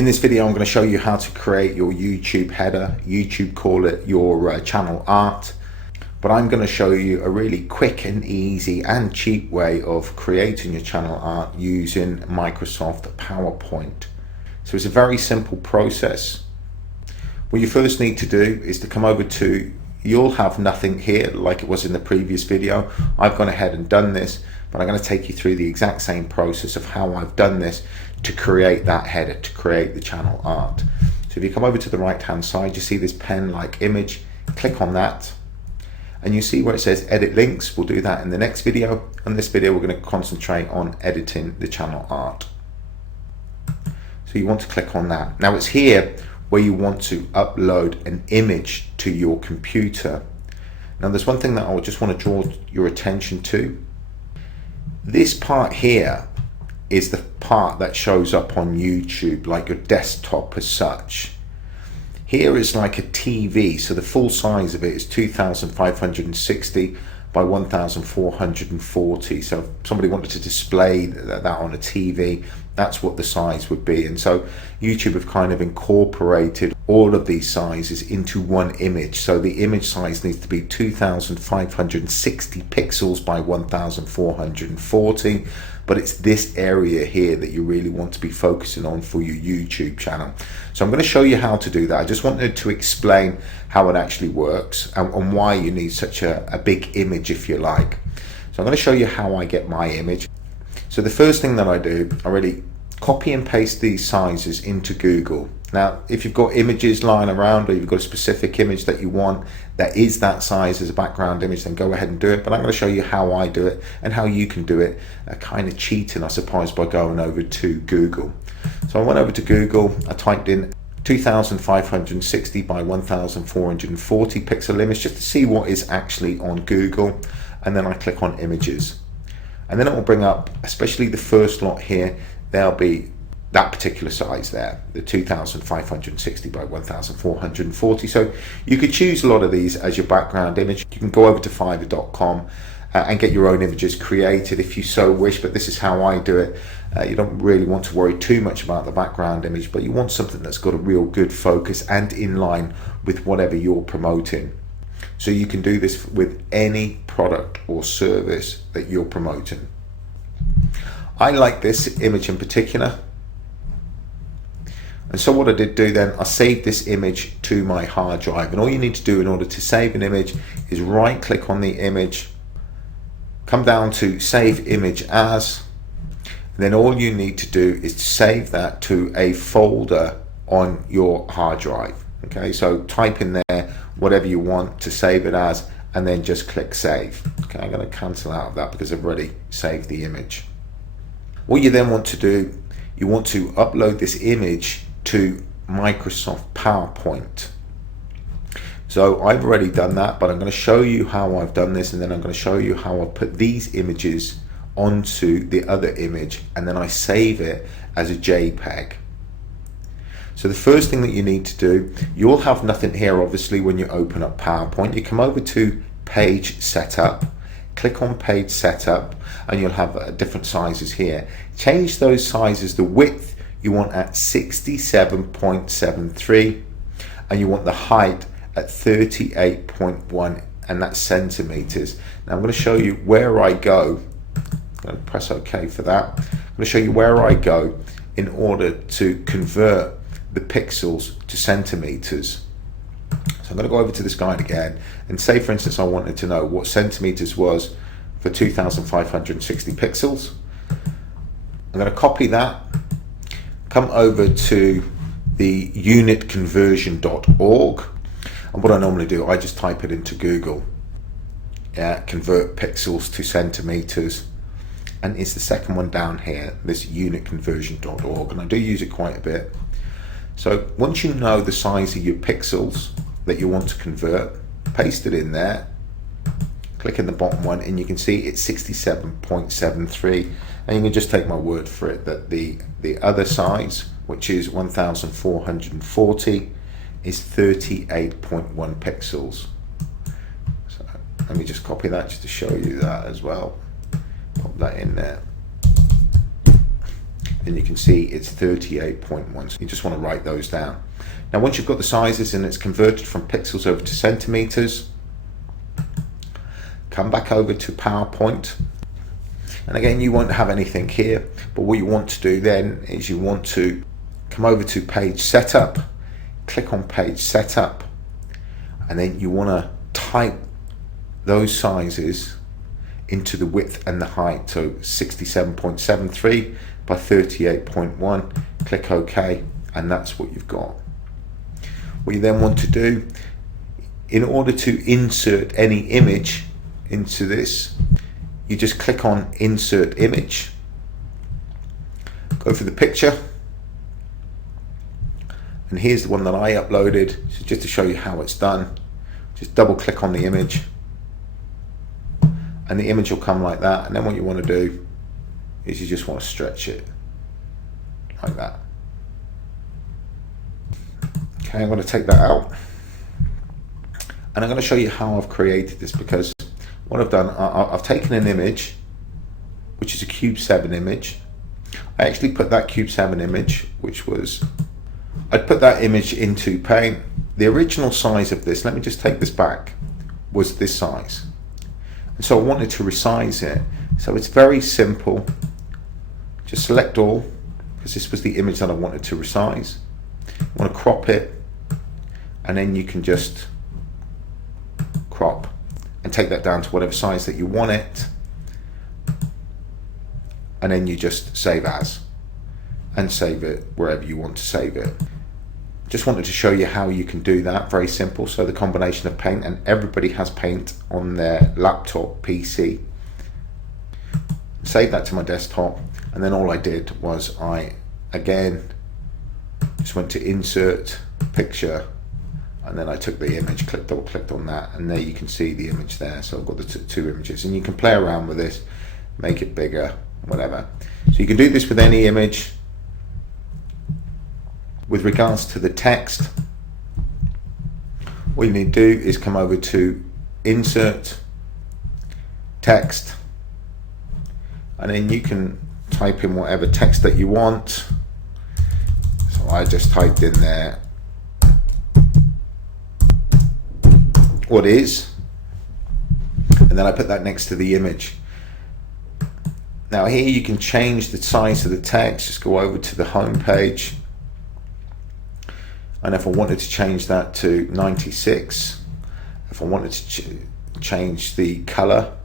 In this video, I'm going to show you how to create your YouTube header. YouTube call it your channel art, but I'm going to show you a really quick and easy and cheap way of creating your channel art using Microsoft PowerPoint. So it's a very simple process. What you first need to do is to come over to, you'll have nothing here like it was in the previous video. I've gone ahead and done this, but I'm going to take you through the exact same process of how I've done this to create that header, to create the channel art. So if you come over to the right hand side, you see this pen-like image, click on that, and you see where it says edit links. We'll do that in the next video. In this video, we're going to concentrate on editing the channel art. So you want to click on that. Now it's here where you want to upload an image to your computer. Now there's one thing that I just want to draw your attention to. This part here is the part that shows up on YouTube, like your desktop as such. Here is like a TV, so the full size of it is 2560 by 1440. So if somebody wanted to display that on a TV, that's what the size would be. And so YouTube have kind of incorporated all of these sizes into one image. So the image size needs to be 2560 pixels by 1440. But it's this area here that you really want to be focusing on for your YouTube channel. So I'm going to show you how to do that. I just wanted to explain how it actually works and why you need such a big image, if you like. So I'm going to show you how I get my image. So the first thing that I do, I really copy and paste these sizes into Google. Now, if you've got images lying around or you've got a specific image that you want that is that size as a background image, then go ahead and do it. But I'm going to show you how I do it and how you can do it, kind of cheating, I suppose, by going over to Google. So I went over to Google, I typed in 2560 by 1440 pixel image just to see what is actually on Google, and then I click on images. And then it will bring up, especially the first lot here, there'll be that particular size there, the 2560 by 1440. So you could choose a lot of these as your background image. You can go over to fiverr.com and get your own images created if you so wish, but this is how I do it. You don't really want to worry too much about the background image, but you want something that's got a real good focus and in line with whatever you're promoting. So you can do this with any product or service that you're promoting. I like this image in particular. And so what I did do then, I saved this image to my hard drive. And all you need to do in order to save an image is right click on the image, come down to save image as, and then all you need to do is to save that to a folder on your hard drive. Okay, so type in there whatever you want to save it as, and then just click save. Okay, I'm going to cancel out of that because I've already saved the image. What you then want to do, you want to upload this image to Microsoft PowerPoint. So I've already done that, but I'm going to show you how I've done this, and then I'm going to show you how I put these images onto the other image, and then I save it as a JPEG. So the first thing that you need to do, you'll have nothing here obviously when you open up PowerPoint. You come over to page setup, click on page setup, and you'll have different sizes here. Change those sizes, the width you want at 67.73, and you want the height at 38.1, and that's centimeters. Now I'm going to show you where I go. I'm going to press OK for that. I'm going to show you where I go in order to convert the pixels to centimeters. So I'm going to go over to this guide again and say, for instance, I wanted to know what centimeters was for 2560 pixels. I'm going to copy that, come over to the unitconversion.org, and what I normally do, I just type it into Google, convert pixels to centimeters, and it's the second one down here, this unitconversion.org, and I do use it quite a bit. So once you know the size of your pixels that you want to convert, paste it in there, click in the bottom one, and you can see it's 67.73, and you can just take my word for it that the other size, which is 1440, is 38.1 pixels. So let me just copy that just to show you that as well. Pop that in there. and you can see it's 38.1. So you just want to write those down. Now once you've got the sizes and it's converted from pixels over to centimeters, come back over to PowerPoint. And again, you won't have anything here, but what you want to do then is you want to come over to page setup, click on page setup, and then you want to type those sizes into the width and the height. So 67.73 by 38.1, click OK, and that's what you've got. What you then want to do, in order to insert any image into this, you just click on insert image, go for the picture, and here's the one that I uploaded. So just to show you how it's done, just double click on the image and the image will come like that. And then what you want to do is you just want to stretch it like that. Okay, I'm going to take that out and I'm going to show you how I've created this, because what I've done, I've taken an image which is a Cube 7 image. I actually put that Cube 7 image, which was, I'd put that image into Paint. The original size of this, let me just take this back, was this size. And so I wanted to resize it. So it's very simple. Just select all, because this was the image that I wanted to resize. I want to crop it, and then you can just crop and take that down to whatever size that you want it. And then you just save as and save it wherever you want to save it. Just wanted to show you how you can do that. Very simple. So the combination of Paint, and everybody has Paint on their laptop, PC. Save that to my desktop, and then all I did was I again just went to insert picture, and then I took the image, double clicked on that, and there you can see the image there. So I've got the two images, and you can play around with this, make it bigger, whatever. So you can do this with any image. With regards to the text, all you need to do is come over to insert text, and then you can type in whatever text that you want. So I just typed in there what is, and then I put that next to the image. Now here you can change the size of the text. Just go over to the home page, and if I wanted to change that to 96, if I wanted to change the color,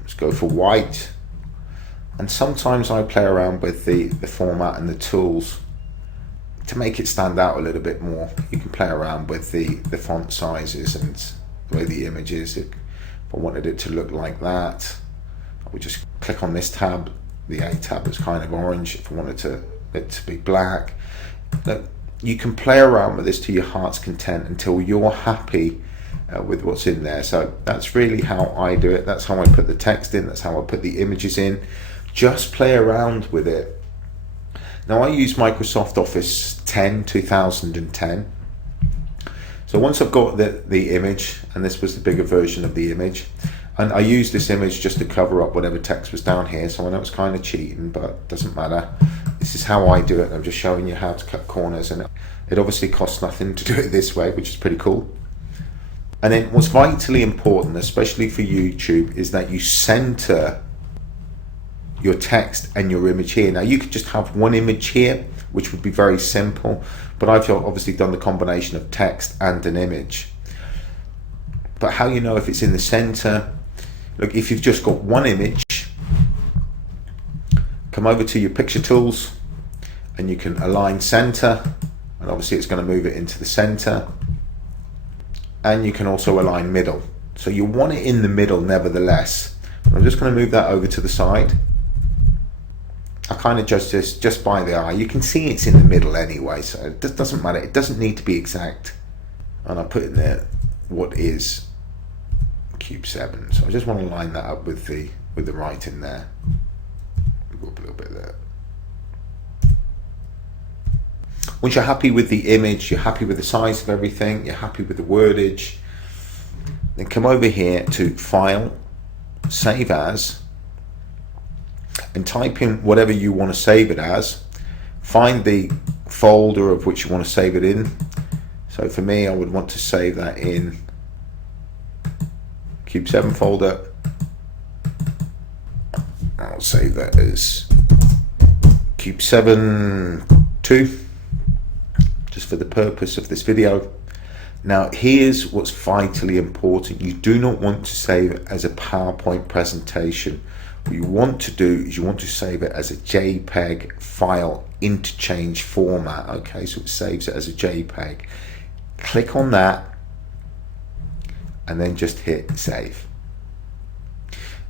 let's go for white. And sometimes I play around with the format and the tools to make it stand out a little bit more. You can play around with the font sizes and the way the image is. If I wanted it to look like that, I would just click on this tab, the A tab that's kind of orange. If I wanted it to be black. Look, you can play around with this to your heart's content until you're happy with what's in there. So that's really how I do it. That's how I put the text in. That's how I put the images in. Just play around with it. Now I use Microsoft Office 10 2010. So once I've got the image, and this was the bigger version of the image, and I used this image just to cover up whatever text was down here. So I know it's kind of cheating, but it doesn't matter. This is how I do it. I'm just showing you how to cut corners, and it obviously costs nothing to do it this way, which is pretty cool. And then what's vitally important, especially for YouTube, is that you center your text and your image here. Now you could just have one image here, which would be very simple, but I've obviously done the combination of text and an image. But how you know if it's in the center, look, if you've just got one image, come over to your picture tools and you can align center, and obviously it's going to move it into the center. And you can also align middle. So you want it in the middle nevertheless. I'm just going to move that over to the side. I kind of judge this just by the eye. You can see it's in the middle anyway, so it doesn't matter. It doesn't need to be exact. And I put in there what is Cube 7. So I just want to line that up with the writing there. Go up a little bit there. Once you're happy with the image, you're happy with the size of everything, you're happy with the wordage, then come over here to File, Save As, and type in whatever you want to save it as. Find the folder of which you want to save it in. So for me, I would want to save that in Cube 7 folder. I'll save that as Cube 7 2, just for the purpose of this video. Now here's what's vitally important. You do not want to save it as a PowerPoint presentation. What you want to do is you want to save it as a JPEG file interchange format. Okay, so it saves it as a JPEG. Click on that and then just hit save.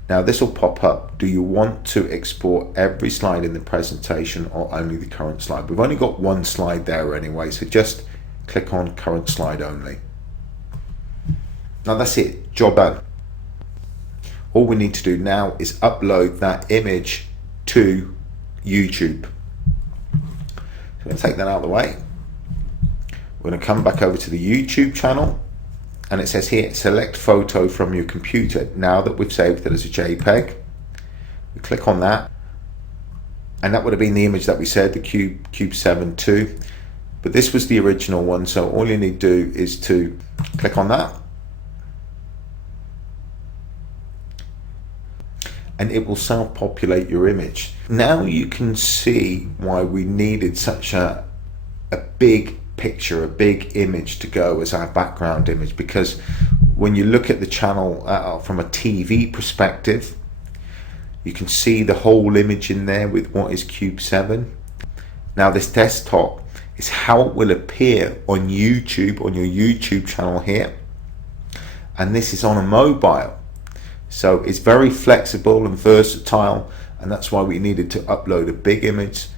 Now this will pop up. Do you want to export every slide in the presentation or only the current slide? We've only got one slide there anyway, so just click on current slide only. Now that's it, job done. All we need to do now is upload that image to YouTube. So I'm going to take that out of the way. We're going to come back over to the YouTube channel, and it says here, select photo from your computer. Now that we've saved it as a JPEG, we click on that, and that would have been the image that we said, the Cube 7 2. But this was the original one, so all you need to do is to click on that, and it will self-populate your image. Now you can see why we needed such a big picture, a big image to go as our background image, because when you look at the channel from a TV perspective, you can see the whole image in there with what is Cube 7. Now this desktop is how it will appear on YouTube, on your YouTube channel here, and this is on a mobile. So it's very flexible and versatile, and that's why we needed to upload a big image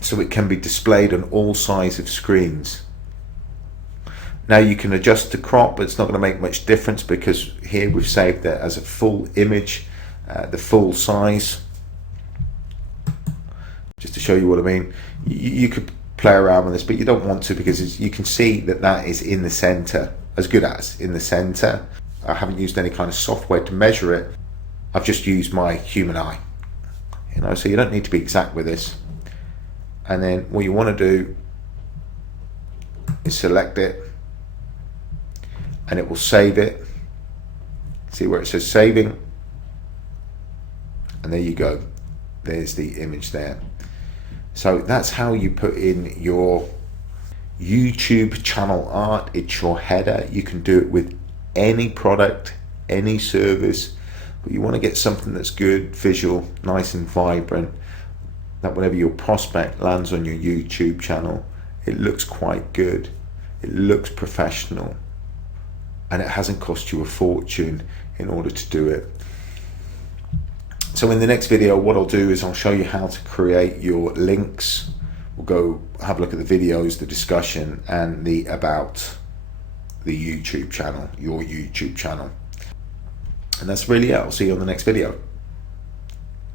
so it can be displayed on all sizes of screens. Now you can adjust the crop, but it's not going to make much difference because here we've saved it as a full image, the full size. Just to show you what I mean, you could play around with this, but you don't want to, because you can see that that is in the center, as good as in the center. I haven't used any kind of software to measure it. I've just used my human eye, so you don't need to be exact with this. And then what you want to do is select it, and it will save it. See where it says saving, and there you go, there's the image there. So that's how you put in your YouTube channel art. It's your header. You can do it with any product, any service, but you want to get something that's good, visual, nice and vibrant, that whenever your prospect lands on your YouTube channel, it looks quite good, it looks professional, and it hasn't cost you a fortune in order to do it. So in the next video, what I'll do is I'll show you how to create your links. We'll go have a look at the videos, the discussion, and the about the YouTube channel, your YouTube channel. And that's really it. I'll see you on the next video.